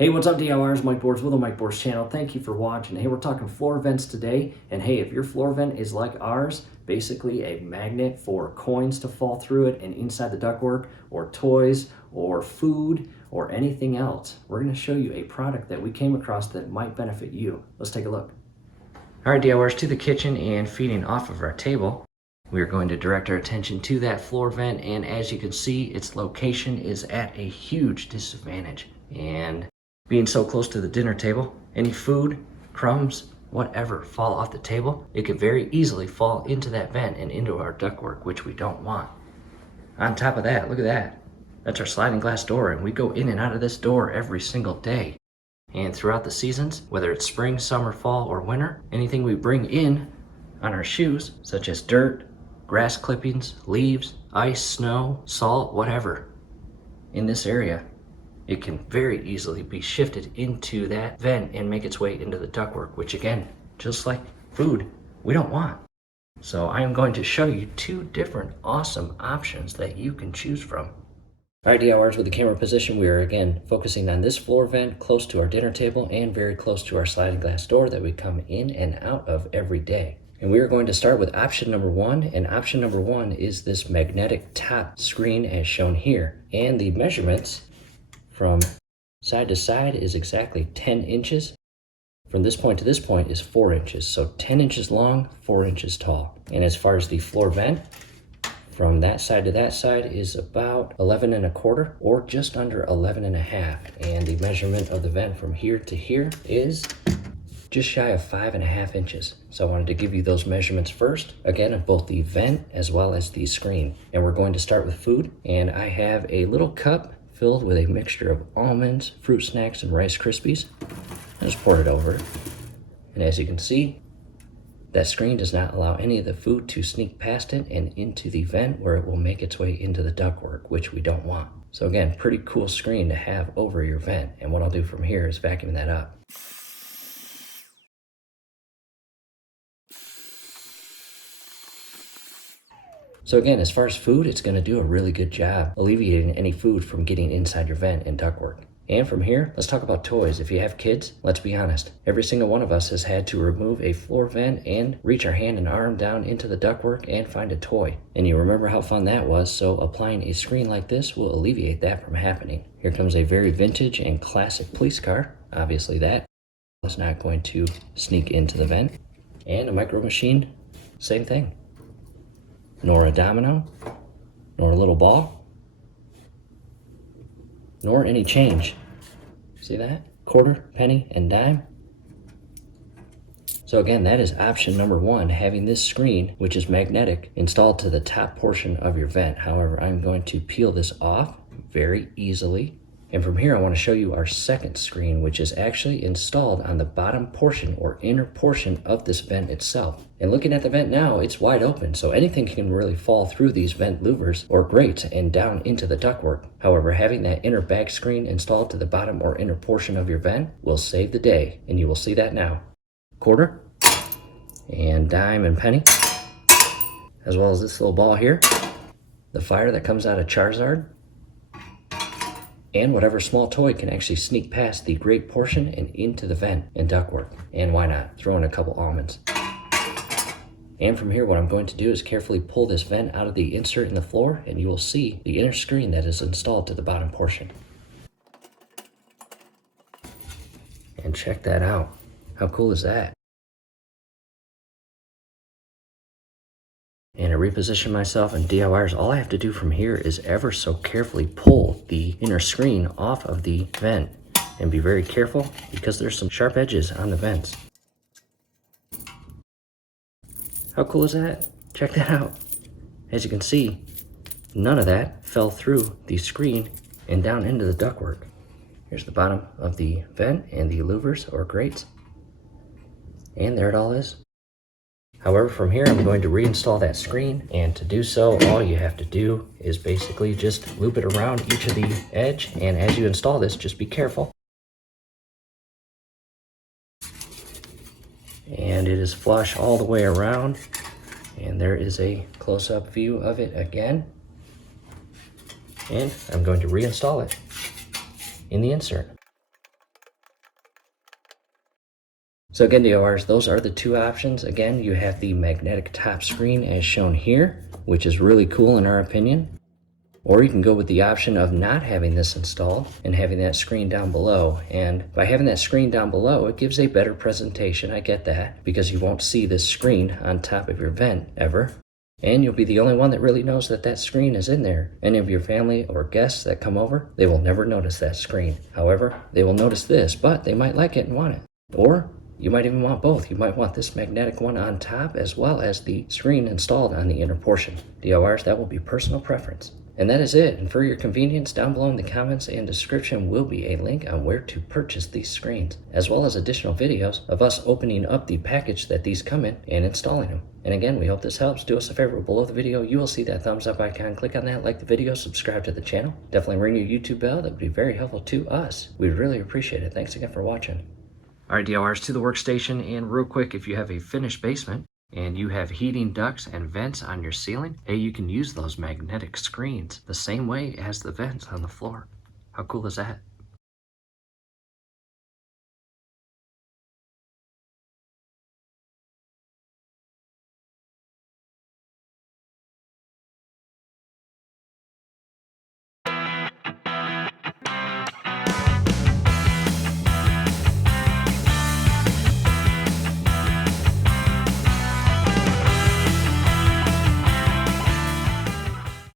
Hey, what's up, DIYers? Mike Boards with the Mike Boards channel. Thank you for watching. Hey, we're talking floor vents today. And hey, if your floor vent is like ours, basically a magnet for coins to fall through it and inside the ductwork, or toys, or food, or anything else, we're going to show you a product that we came across that might benefit you. Let's take a look. All right, DIYers, to the kitchen and feeding off of our table. We are going to direct our attention to that floor vent, and as you can see, its location is at a huge disadvantage. And being so close to the dinner table, any food, crumbs, whatever fall off the table, it could very easily fall into that vent and into our ductwork, which we don't want. On top of that, look at that. That's our sliding glass door, and we go in and out of this door every single day. And throughout the seasons, whether it's spring, summer, fall, or winter, anything we bring in on our shoes, such as dirt, grass clippings, leaves, ice, snow, salt, whatever, in this area, it can very easily be shifted into that vent and make its way into the ductwork, which again, just like food, we don't want. So I am going to show you two different awesome options that you can choose from. All right, DIYers, with the camera position, we are again focusing on this floor vent close to our dinner table and very close to our sliding glass door that we come in and out of every day. And we are going to start with option number one, and option number one is this magnetic top screen as shown here. And the measurements from side to side is exactly 10 inches. From this point to this point is 4 inches. So 10 inches long, 4 inches tall. And as far as the floor vent, from that side to that side is about 11 1/4 or just under 11 1/2. And the measurement of the vent from here to here is just shy of 5 1/2 inches. So I wanted to give you those measurements first, again, of both the vent as well as the screen. And we're going to start with food. And I have a little cup filled with a mixture of almonds, fruit snacks, and Rice Krispies. I just poured it over. And as you can see, that screen does not allow any of the food to sneak past it and into the vent where it will make its way into the ductwork, which we don't want. So again, pretty cool screen to have over your vent. And what I'll do from here is vacuum that up. So again, as far as food, it's going to do a really good job alleviating any food from getting inside your vent and ductwork. And from here, let's talk about toys. If you have kids, let's be honest. Every single one of us has had to remove a floor vent and reach our hand and arm down into the ductwork and find a toy. And you remember how fun that was, so applying a screen like this will alleviate that from happening. Here comes a very vintage and classic police car. Obviously that is not going to sneak into the vent. And a micro machine, same thing. Nor a domino, nor a little ball, nor any change. See that? Quarter, penny, and dime. So again, that is option number one, having this screen, which is magnetic, installed to the top portion of your vent. However, I'm going to peel this off very easily. And from here, I want to show you our second screen, which is actually installed on the bottom portion or inner portion of this vent itself. And looking at the vent now, it's wide open, so anything can really fall through these vent louvers or grates and down into the ductwork. However, having that inner back screen installed to the bottom or inner portion of your vent will save the day, and you will see that now. Quarter, and dime and penny, as well as this little ball here, the fire that comes out of Charizard, and whatever small toy can actually sneak past the grate portion and into the vent and ductwork. And why not? Throw in a couple almonds. And from here, what I'm going to do is carefully pull this vent out of the insert in the floor, and you will see the inner screen that is installed to the bottom portion. And check that out. How cool is that? And I reposition myself, and DIYers, all I have to do from here is ever so carefully pull the inner screen off of the vent. And be very careful because there's some sharp edges on the vents. How cool is that? Check that out. As you can see, none of that fell through the screen and down into the ductwork. Here's the bottom of the vent and the louvers or grates. And there it all is. However, from here, I'm going to reinstall that screen, and to do so, all you have to do is basically just loop it around each of the edge, and as you install this, just be careful. And it is flush all the way around, and there is a close-up view of it again. And I'm going to reinstall it in the insert. So again, DORs, those are the two options. Again, you have the magnetic top screen as shown here, which is really cool in our opinion. Or you can go with the option of not having this installed and having that screen down below. And by having that screen down below, it gives a better presentation. I get that, because you won't see this screen on top of your vent ever. And you'll be the only one that really knows that that screen is in there. Any of your family or guests that come over, they will never notice that screen. However, they will notice this, but they might like it and want it. Or you might even want both. You might want this magnetic one on top as well as the screen installed on the inner portion. DORs, that will be personal preference. And that is it. And for your convenience, down below in the comments and description will be a link on where to purchase these screens, as well as additional videos of us opening up the package that these come in and installing them. And again, we hope this helps. Do us a favor, below the video, you will see that thumbs up icon. Click on that, like the video, subscribe to the channel. Definitely ring your YouTube bell. That would be very helpful to us. We'd really appreciate it. Thanks again for watching. All right, DORs, to the workstation. And real quick, if you have a finished basement, and you have heating ducts and vents on your ceiling, hey, you can use those magnetic screens the same way as the vents on the floor. How cool is that?